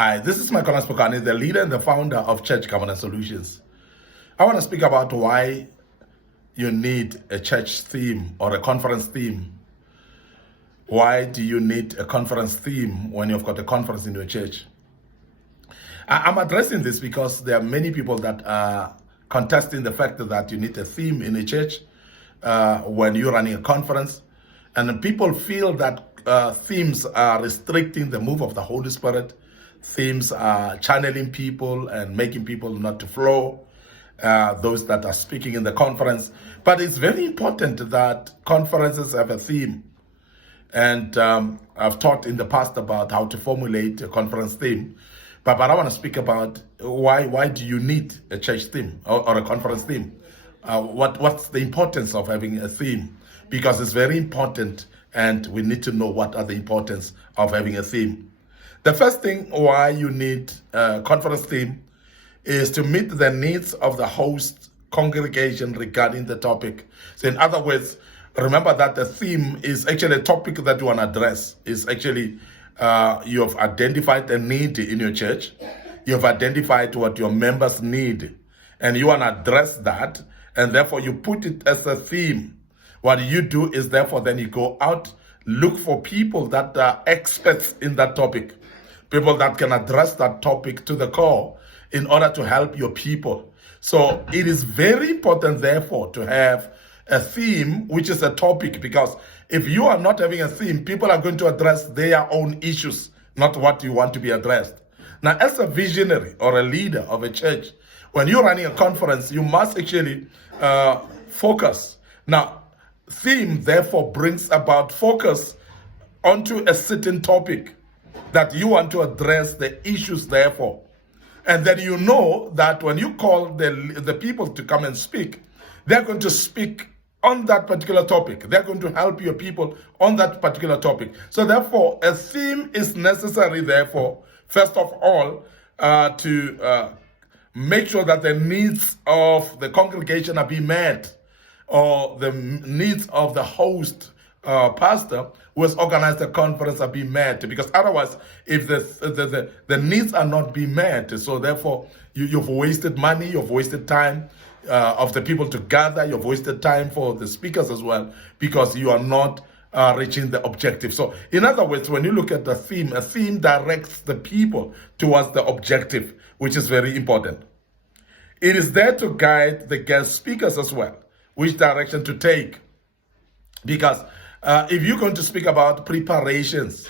Hi, this is Michael Spokane, the leader and the founder of Church Governance Solutions. I want to speak about why you need a church theme or a conference theme. Why do you need a conference theme when you've got a conference in your church? I'm addressing this because there are many people that are contesting the fact that you need a theme in a church when you're running a conference. And people feel that themes are restricting the move of the Holy Spirit. Themes are channeling people and making people not to flow, those that are speaking in the conference. But it's very important that conferences have a theme. And I've taught in the past about how to formulate a conference theme. But I want to speak about why do you need a church theme or a conference theme? What's the importance of having a theme? Because it's very important and we need to know what are the importance of having a theme. The first thing why you need a conference theme is to meet the needs of the host congregation regarding the topic. So in other words, remember that the theme is actually a topic that you want to address. It's actually, you have identified a need in your church. You have identified what your members need. And you want to address that. And therefore you put it as a theme. What you do is therefore then you go out, look for people that are experts in that topic. People that can address that topic to the core in order to help your people. So it is very important, therefore, to have a theme, which is a topic, because if you are not having a theme, people are going to address their own issues, not what you want to be addressed. Now, as a visionary or a leader of a church, when you're running a conference, you must actually focus. Now, theme, therefore, brings about focus onto a certain topic that you want to address the issues, therefore. And then you know that when you call the people to come and speak, they're going to speak on that particular topic. They're going to help your people on that particular topic. So therefore, a theme is necessary, therefore, first of all, to make sure that the needs of the congregation are being met, or the needs of the host pastor who has organized the conference are being met, because otherwise, if the needs are not being met, so therefore you've wasted money, you've wasted time of the people to gather, you've wasted time for the speakers as well, because you are not reaching the objective. So in other words, when you look at the theme, a theme directs the people towards the objective, which is very important. It is there to guide the guest speakers as well, which direction to take. Because if you're going to speak about preparations,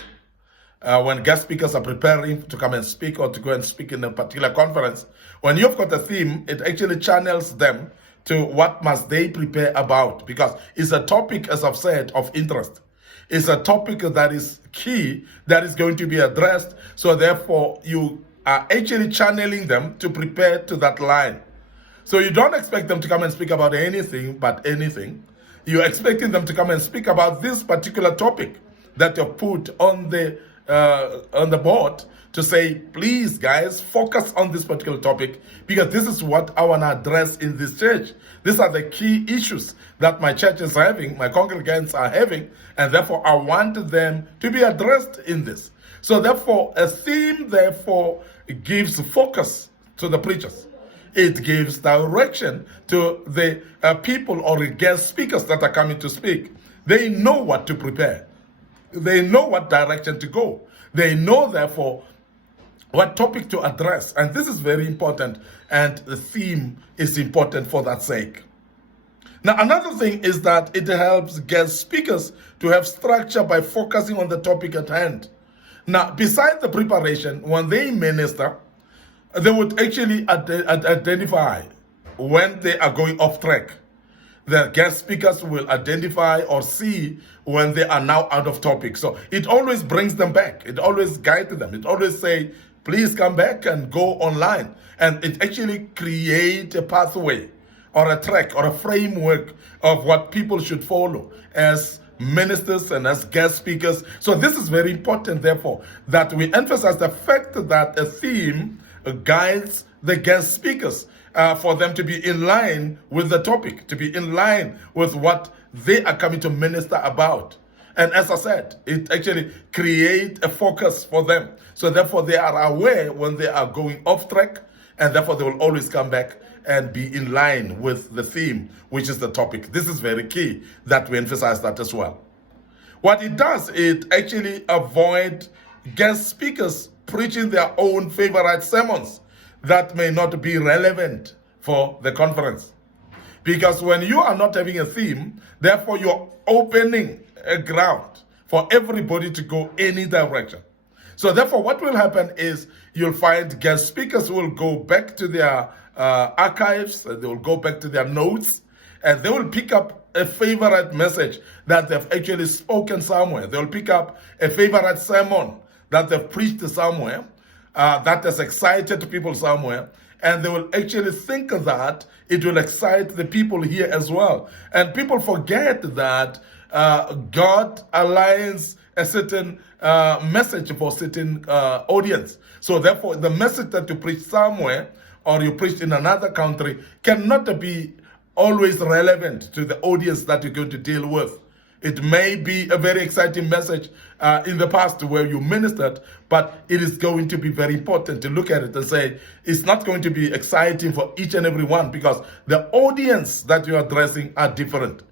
when guest speakers are preparing to come and speak or to go and speak in a particular conference, when you've got a theme, it actually channels them to what must they prepare about, because it's a topic, as I've said, of interest. It's a topic that is key, that is going to be addressed. So therefore, you are actually channeling them to prepare to that line. So you don't expect them to come and speak about anything but anything. You're expecting them to come and speak about this particular topic that you've put on the board to say, please guys, focus on this particular topic, because this is what I want to address in this church. These are the key issues that my church is having, my congregants are having, and therefore I want them to be addressed in this. So therefore, a theme, therefore, gives focus to the preachers. It gives direction to the people or the guest speakers that are coming to speak. They know what to prepare. They know what direction to go. They know, therefore, what topic to address. And this is very important. And the theme is important for that sake. Now, another thing is that it helps guest speakers to have structure by focusing on the topic at hand. Now, besides the preparation, when they minister, they would actually identify when they are going off track. The guest speakers will identify or see when they are now out of topic. So it always brings them back. It always guides them. It always say, please come back and go online. And it actually creates a pathway or a track or a framework of what people should follow as ministers and as guest speakers. So this is very important, therefore, that we emphasize the fact that a theme guides the guest speakers for them to be in line with the topic, to be in line with what they are coming to minister about. And as I said, it actually creates a focus for them. So therefore, they are aware when they are going off track, and therefore they will always come back and be in line with the theme, which is the topic. This is very key that we emphasize that as well. What it does, it actually avoid guest speakers preaching their own favorite sermons that may not be relevant for the conference. Because when you are not having a theme, therefore you're opening a ground for everybody to go any direction. So therefore what will happen is you'll find guest speakers who will go back to their archives, they will go back to their notes, and they will pick up a favorite message that they've actually spoken somewhere. They'll pick up a favorite sermon that they've preached somewhere, that has excited people somewhere, and they will actually think that it will excite the people here as well. And people forget that God aligns a certain message for a certain audience. So therefore, the message that you preach somewhere or you preach in another country cannot be always relevant to the audience that you're going to deal with. It may be a very exciting message in the past where you ministered, but it is going to be very important to look at it and say, it's not going to be exciting for each and every one because the audience that you're addressing are different.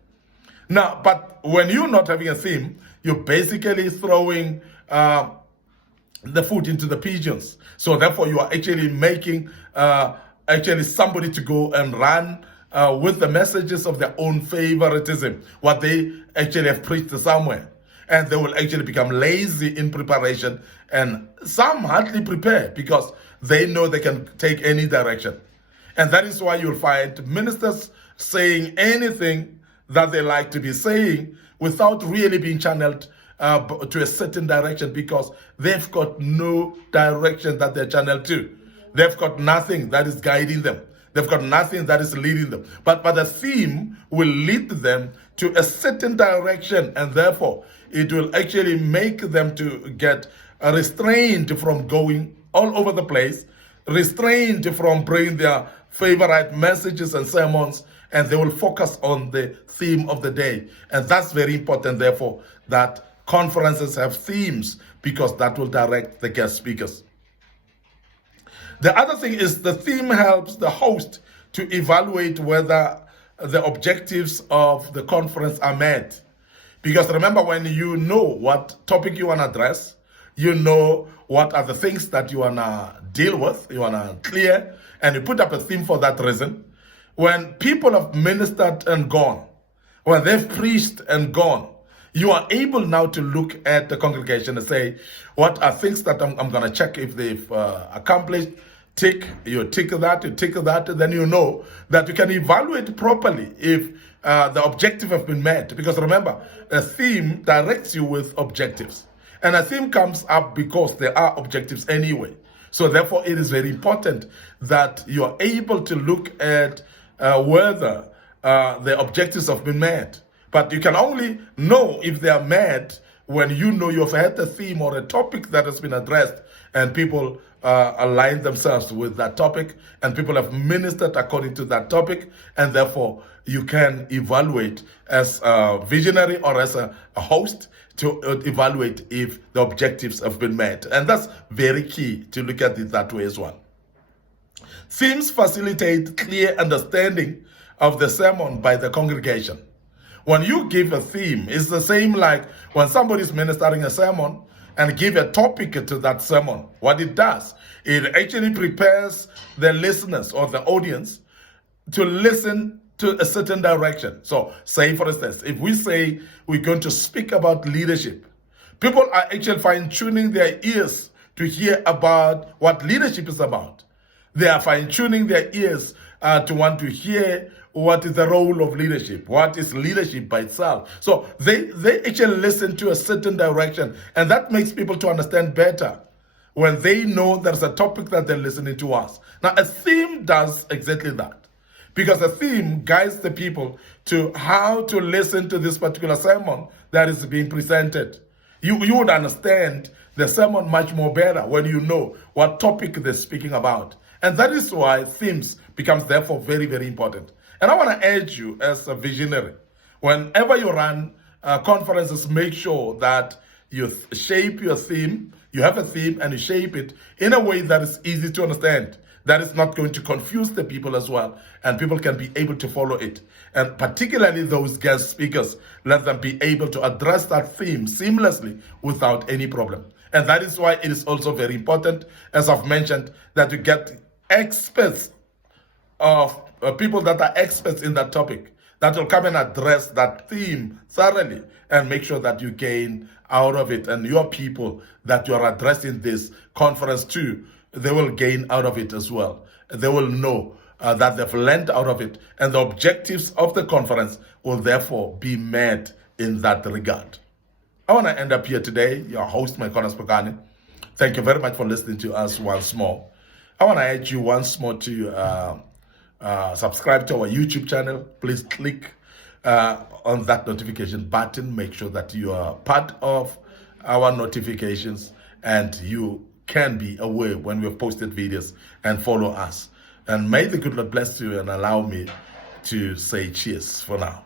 Now, but when you're not having a theme, you're basically throwing the food into the pigeons. So therefore, you are actually making actually somebody to go and run with the messages of their own favoritism, what they actually have preached somewhere. And they will actually become lazy in preparation, and some hardly prepare because they know they can take any direction. And that is why you'll find ministers saying anything that they like to be saying without really being channeled to a certain direction, because they've got no direction that they're channeled to. They've got nothing that is guiding them. They've got nothing that is leading them. But the theme will lead them to a certain direction, and therefore it will actually make them to get restrained from going all over the place, restrained from bringing their favorite messages and sermons, and they will focus on the theme of the day. And that's very important, therefore, that conferences have themes, because that will direct the guest speakers. The other thing is the theme helps the host to evaluate whether the objectives of the conference are met. Because remember, when you know what topic you want to address, you know what are the things that you want to deal with, you want to clear, and you put up a theme for that reason. When people have ministered and gone, when they've preached and gone, you are able now to look at the congregation and say, what are things that I'm going to check if they've accomplished? You tick that, then you know that you can evaluate properly if the objective have been met. Because remember, a theme directs you with objectives. And a theme comes up because there are objectives anyway. So therefore, it is very important that you are able to look at whether the objectives have been met. But you can only know if they are met when you know you've had a theme or a topic that has been addressed, and people align themselves with that topic, and people have ministered according to that topic, and therefore you can evaluate as a visionary or as a host to evaluate if the objectives have been met. And that's very key to look at it that way as well. Themes facilitate clear understanding of the sermon by the congregation. When you give a theme, it's the same like when somebody's ministering a sermon and give a topic to that sermon. What it does, it actually prepares the listeners or the audience to listen to a certain direction. So say, for instance, if we say we're going to speak about leadership, people are actually fine-tuning their ears to hear about what leadership is about. They are fine-tuning their ears to want to hear what is the role of leadership, what is leadership by itself. So they actually listen to a certain direction, and that makes people to understand better when they know there's a topic that they're listening to us. Now, a theme does exactly that, because a theme guides the people to how to listen to this particular sermon that is being presented. You would understand the sermon much more better when you know what topic they're speaking about. And that is why themes becomes therefore very, very important. And I want to urge you as a visionary, whenever you run conferences make sure that you shape your theme, you have a theme and you shape it in a way that is easy to understand, that is not going to confuse the people as well, and people can be able to follow it. And particularly those guest speakers, let them be able to address that theme seamlessly without any problem. And that is why it is also very important, as I've mentioned, that you get experts of people that are experts in that topic, that will come and address that theme thoroughly and make sure that you gain out of it. And your people that you are addressing this conference to, they will gain out of it as well. They will know that they've learned out of it, and the objectives of the conference will therefore be met in that regard. I want to end up here today. Your host, Maikona Spokane. Thank you very much for listening to us once more. I want to urge you once more to subscribe to our YouTube channel. Please click on that notification button. Make sure that you are part of our notifications and you can be aware when we've posted videos, and follow us. And may the good Lord bless you and allow me to say cheers for now.